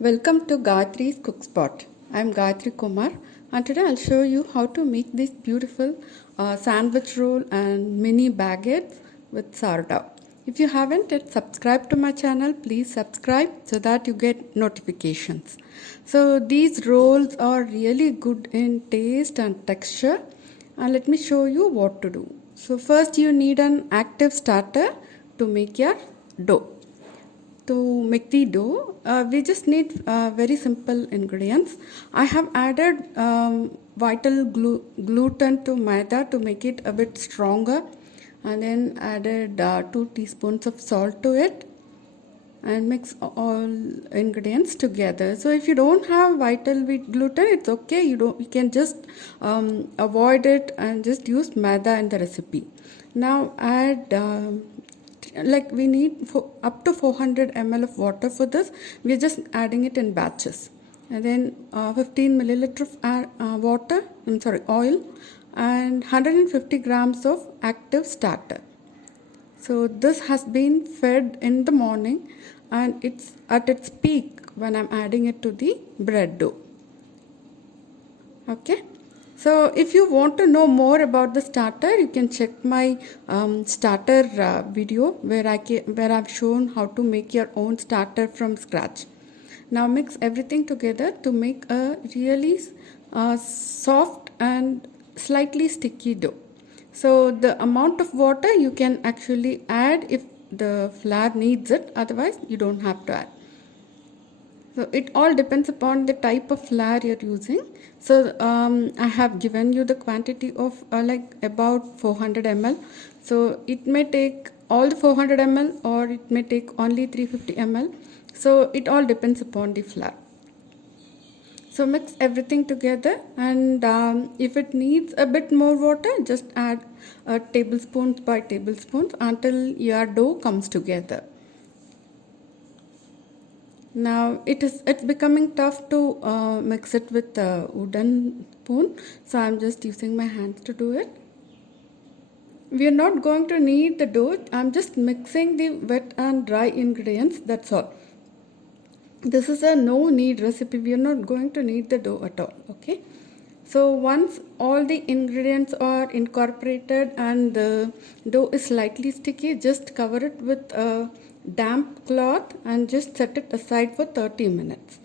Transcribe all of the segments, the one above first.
Welcome to Gayatri's Cook Spot. I am Gayatri Kumar and today I'll show you how to make this beautiful sandwich roll and mini baguettes with sourdough. If you haven't yet subscribed to my channel, please subscribe so that you get notifications. So these rolls are really good in taste and texture, and let me show you what to do. So first you need an active starter to make your dough. To make the dough, we just need very simple ingredients. I have added vital gluten to Maida to make it a bit stronger, and then added 2 teaspoons of salt to it and mix all ingredients together. So if you don't have vital wheat gluten, it's okay. You can just avoid it and just use Maida in the recipe. Now add like we need up to 400 ml of water for this. We are just adding it in batches, and then 15 milliliter of oil, and 150 grams of active starter. So this has been fed in the morning and it's at its peak when I'm adding it to the bread dough. Okay. So if you want to know more about the starter, you can check my starter video where I've shown how to make your own starter from scratch. Now mix everything together to make a really soft and slightly sticky dough. So the amount of water you can actually add if the flour needs it, otherwise you don't have to add. So it all depends upon the type of flour you're using. So I have given you the quantity of like about 400 ml. So it may take all the 400 ml or it may take only 350 ml. So it all depends upon the flour. So mix everything together, and if it needs a bit more water, just add tablespoons by tablespoons until your dough comes together. Now it's becoming tough to mix it with a wooden spoon, so I'm just using my hands to do it. We are not going to knead the dough. I'm just mixing the wet and dry ingredients, that's all. This is a no knead recipe. We are not going to knead the dough at all. Okay. So once all the ingredients are incorporated and the dough is slightly sticky, just cover it with a damp cloth and just set it aside for 30 minutes.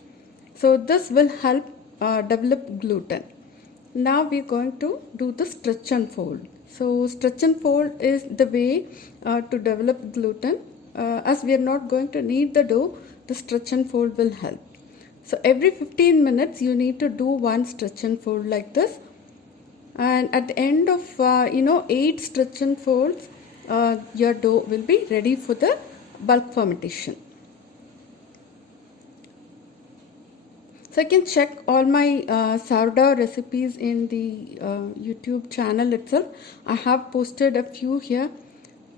So this will help develop gluten. Now we are going to do the stretch and fold. So stretch and fold is the way to develop gluten. As we are not going to knead the dough, the stretch and fold will help. So every 15 minutes you need to do one stretch and fold like this, and at the end of 8 stretch and folds, your dough will be ready for the bulk fermentation. So I can check all my sourdough recipes in the YouTube channel itself. I have posted a few here,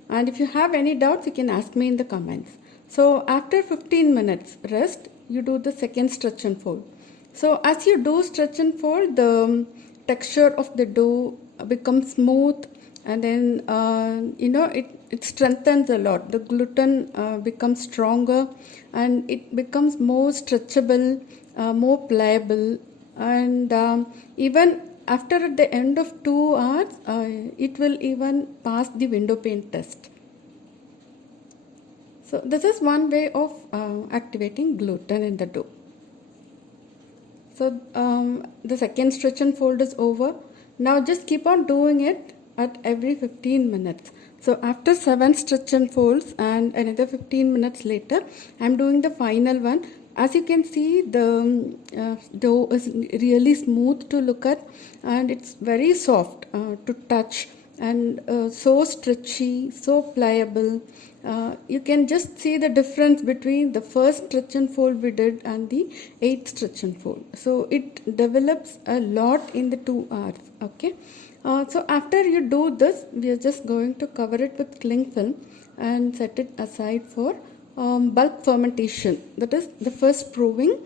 and if you have any doubts you can ask me in the comments. So after 15 minutes rest, you do the second stretch and fold. So as you do stretch and fold, the texture of the dough becomes smooth, and then it strengthens a lot. The gluten becomes stronger and it becomes more stretchable, more pliable, and even after at the end of 2 hours, it will even pass the window pane test. So this is one way of activating gluten in the dough. So the second stretch and fold is over. Now just keep on doing it at every 15 minutes. So after 7 stretch and folds and another 15 minutes later, I'm doing the final one. As you can see, the dough is really smooth to look at, and it's very soft to touch, and so stretchy, so pliable. You can just see the difference between the first stretch and fold we did and the 8th stretch and fold. So it develops a lot in the 2 hours. Okay. So after you do this, we are just going to cover it with cling film and set it aside for bulk fermentation. That is the first proving.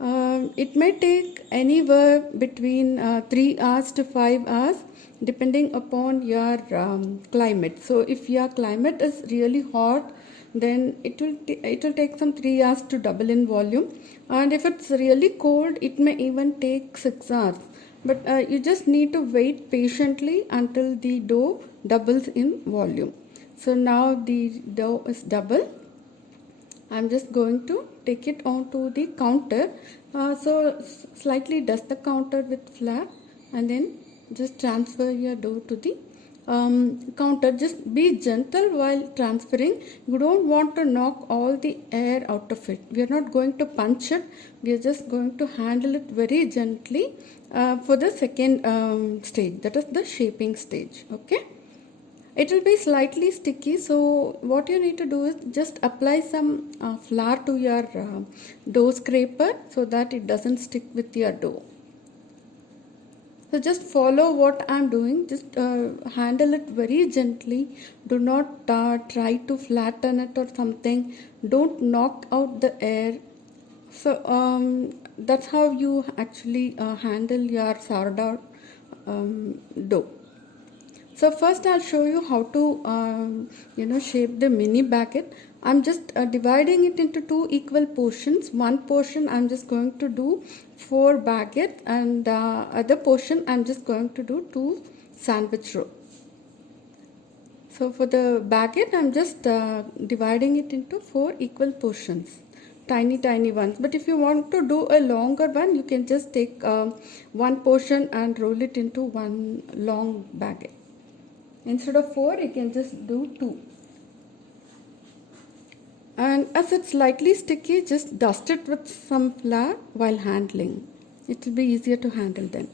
It may take anywhere between 3 hours to 5 hours depending upon your climate. So if your climate is really hot, then it will take some 3 hours to double in volume, and if it's really cold it may even take 6 hours. But you just need to wait patiently until the dough doubles in volume. So now the dough is double. I'm just going to take it onto the counter. So slightly dust the counter with flour and then just transfer your dough to the counter. Just be gentle while transferring. You don't want to knock all the air out of it. We are not going to punch it. We are just going to handle it very gently for the second stage, that is the shaping stage. Okay. It will be slightly sticky, so what you need to do is just apply some flour to your dough scraper so that it doesn't stick with your dough. So just follow what I am doing, just handle it very gently. Do not try to flatten it or something. Don't knock out the air. So that's how you actually handle your sourdough dough. So first I'll show you how to shape the mini baguette. I'm just dividing it into 2 equal portions. One portion I'm just going to do 4 baguettes, and other portion I'm just going to do 2 sandwich roll. So for the baguette I'm just dividing it into 4 equal portions, tiny ones. But if you want to do a longer one, you can just take one portion and roll it into one long baguette. Instead of 4, you can just do 2. And as it's slightly sticky, just dust it with some flour while handling. It will be easier to handle then.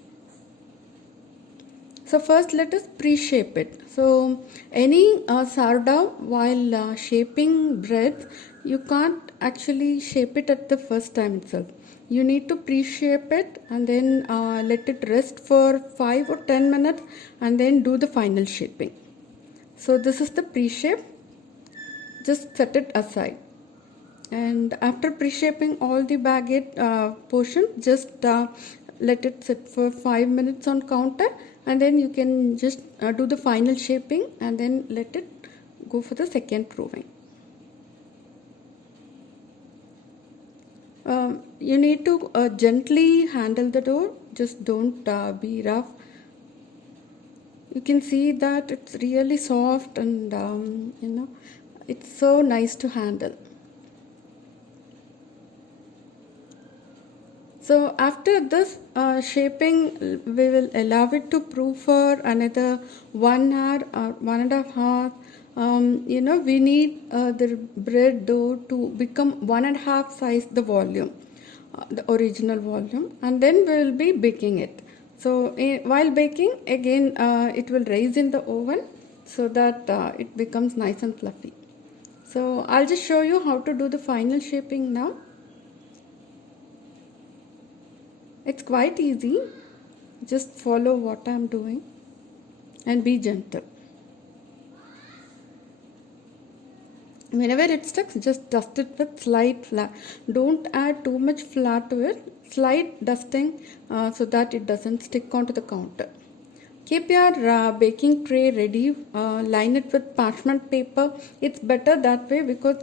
So first let us pre-shape it. So any sourdough, while shaping bread, you can't actually shape it at the first time itself. You need to pre-shape it and then let it rest for 5 or 10 minutes and then do the final shaping. So this is the pre-shape. Just set it aside. And after pre-shaping all the baguette portion, just let it sit for 5 minutes on counter, and then you can just do the final shaping and then let it go for the second proving. You need to gently handle the dough, just don't be rough. You can see that it's really soft and it's so nice to handle. So after this shaping, we will allow it to prove for another 1 hour or 1.5 hours. We need the bread dough to become 1.5 size the volume, the original volume, and then we will be baking it. So while baking, again it will rise in the oven so that it becomes nice and fluffy. So I'll just show you how to do the final shaping now. It's quite easy. Just follow what I'm doing and be gentle. Whenever it sticks, just dust it with slight flour. Don't add too much flour to it. Slight dusting so that it doesn't stick onto the counter. Keep your baking tray ready. Line it with parchment paper. It's better that way because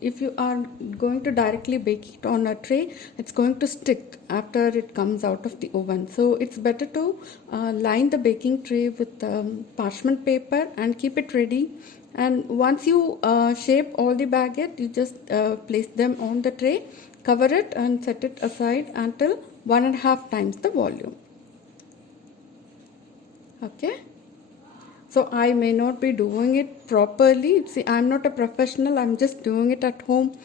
if you are going to directly bake it on a tray, it's going to stick after it comes out of the oven. So it's better to line the baking tray with parchment paper and keep it ready. And once you shape all the baguette, you just place them on the tray, cover it and set it aside until 1.5 times the volume. Okay. So I may not be doing it properly. See, I'm not a professional. I'm just doing it at home.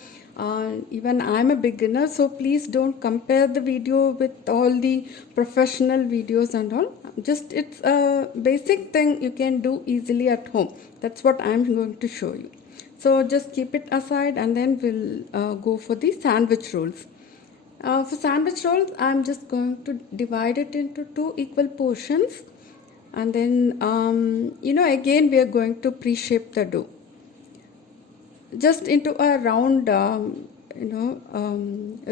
Even I'm a beginner. So please don't compare the video with all the professional videos and all. Just it's a basic thing you can do easily at home. That's what I'm going to show you. So just keep it aside and then we'll go for the sandwich rolls. For sandwich rolls, I'm just going to divide it into 2 equal portions. And then again we are going to pre-shape the dough just into a round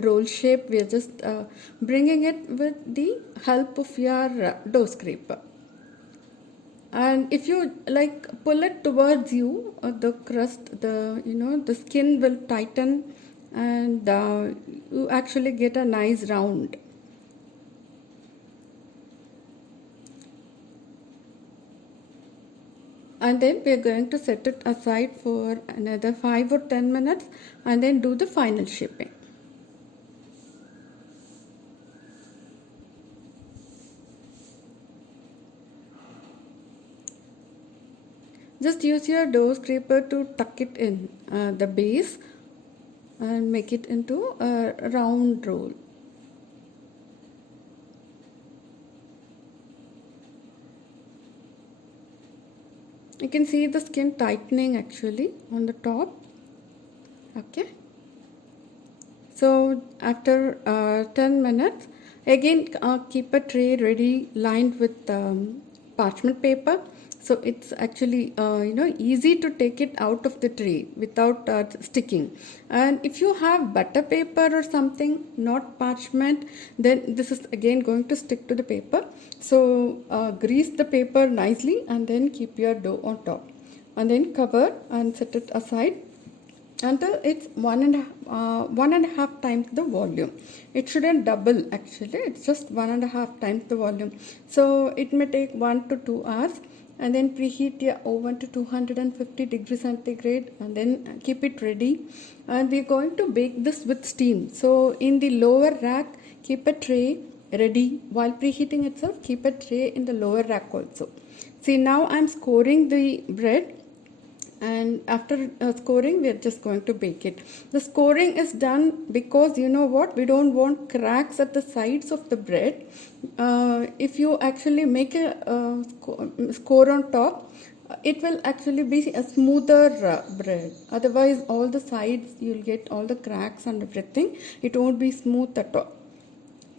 roll shape. We are just bringing it with the help of your dough scraper. And if you like pull it towards you, the crust, the skin will tighten, and you actually get a nice round. And then we are going to set it aside for another 5 or 10 minutes and then do the final shaping. Just use your dough scraper to tuck it in the base and make it into a round roll. You can see the skin tightening actually on the top. Okay. So after 10 minutes, again keep a tray ready lined with parchment paper. So it's actually easy to take it out of the tray without sticking. And if you have butter paper or something, not parchment, then this is again going to stick to the paper. So grease the paper nicely and then keep your dough on top. And then cover and set it aside until it's one and a half times the volume. It shouldn't double actually, it's just 1.5 times the volume. So it may take 1 to 2 hours, and then preheat your oven to 250 degrees centigrade and then keep it ready. And we're going to bake this with steam. So in the lower rack, keep a tray ready. While preheating itself, keep a tray in the lower rack also. See, now I'm scoring the bread, and after scoring we are just going to bake it. The scoring is done because you know what, we don't want cracks at the sides of the bread. If you actually make a score on top, it will actually be a smoother bread. Otherwise all the sides you'll get all the cracks and everything, it won't be smooth at all.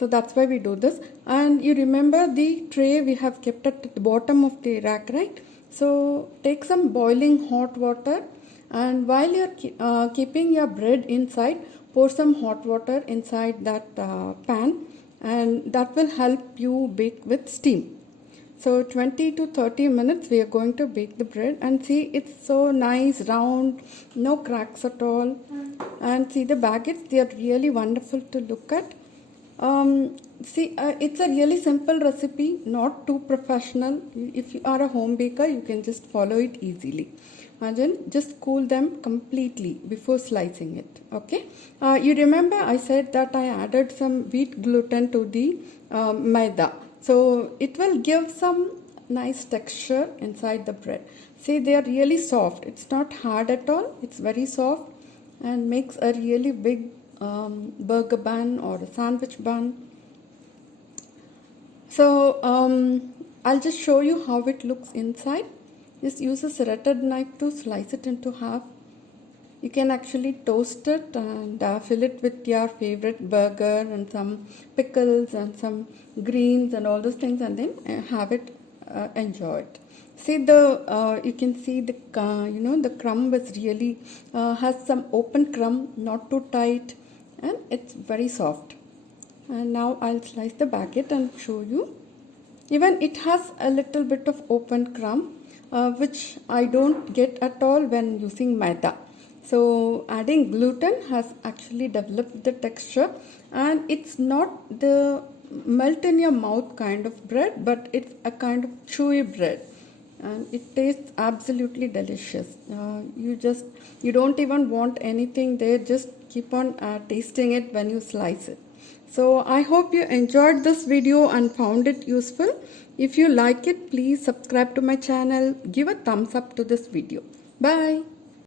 So that's why we do this. And you remember the tray we have kept at the bottom of the rack, right? So take some boiling hot water, and while you're keeping your bread inside, pour some hot water inside that pan, and that will help you bake with steam. So 20 to 30 minutes we are going to bake the bread, and see, it's so nice round, no cracks at all. And see the baguettes, they are really wonderful to look at. It's a really simple recipe, not too professional. If you are a home baker, you can just follow it easily. And then just cool them completely before slicing it. Okay. You remember I said that I added some wheat gluten to the Maida. So it will give some nice texture inside the bread. See, they are really soft. It's not hard at all. It's very soft and makes a really big burger bun or a sandwich bun. So I'll just show you how it looks inside. Just use a serrated knife to slice it into half. You can actually toast it and fill it with your favorite burger and some pickles and some greens and all those things, and then have it, enjoy it. See the you can see the the crumb is really has some open crumb, not too tight, and it's very soft. And now I'll slice the baguette and show you. Even it has a little bit of open crumb, which I don't get at all when using Maida. So adding gluten has actually developed the texture, and it's not the melt in your mouth kind of bread, but it's a kind of chewy bread, and it tastes absolutely delicious. You don't even want anything there, just keep on tasting it when you slice it. So I hope you enjoyed this video and found it useful. If you like it, please subscribe to my channel, give a thumbs up to this video. Bye.